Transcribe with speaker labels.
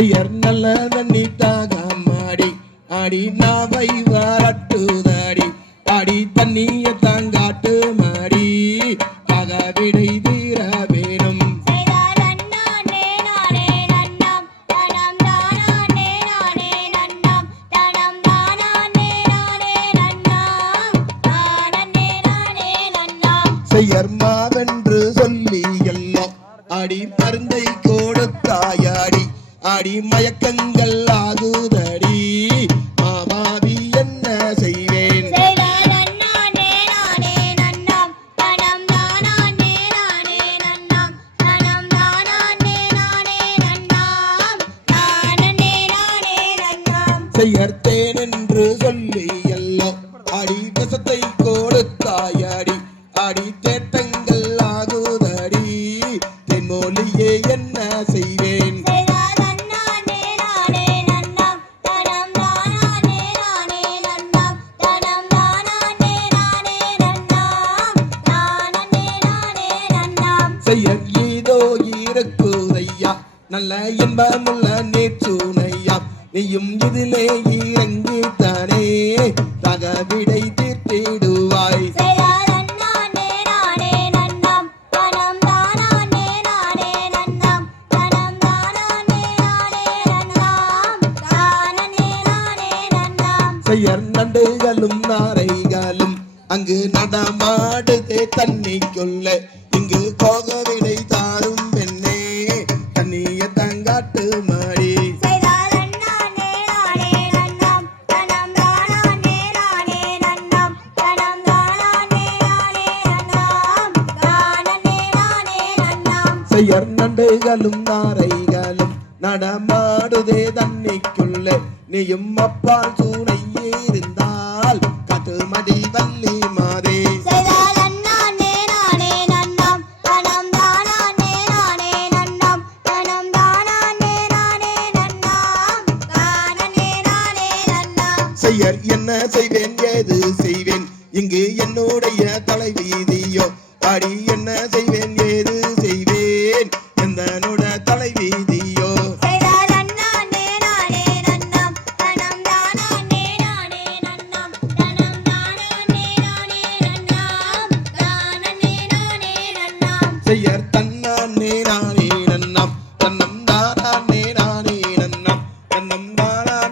Speaker 1: பெயர் நல்ல தண்ணி தாகம் ஆடி
Speaker 2: ஆடி நாவை வாரட்டுதாடி. ஆடி தண்ணிய தாங்காட்டு மாடி. ஆக விடைது அடி மயக்கங்கள் ஆகுதடி. மாமாவி என்ன செய்வேன்?
Speaker 1: செய்யர்த்தேன் என்று சொல்லி எல்லாம் அடி விஷத்தை கொடுத்தாயடி. அடி தேட்டங்கள் ஆகுதடி. தென்மொழியே என்ன செய்வேன்? நல்ல இன்பமுள்ள நேற்றுனையா நீயும் இதிலே இறங்கித்தானே தகவிடை தீர்த்திடுவாய். செய்யர் நண்டுகளும் நாரைகளும் அங்கு நடமாடுதே தண்ணி கொள்ள இங்கு கோகவிடை தாரும் செய்யர் நண்டுகளும் நாரைகளும் நடமாடுதே தண்ணிக்குள்ள நீயும் அப்பால் சூனை இருந்தால் காட்டு மடி வள்ளி மாதே. செய்யர் என்ன செய்வேன் ஏது செய்வேன்? இங்கு என்னுடைய தலைவீதியோ அடி என்ன செய்வேன்
Speaker 2: செய்யர் தன்னே நானே நன்னம்
Speaker 1: தன்னம் தானே நானே நன்னம் தன்னம் தானே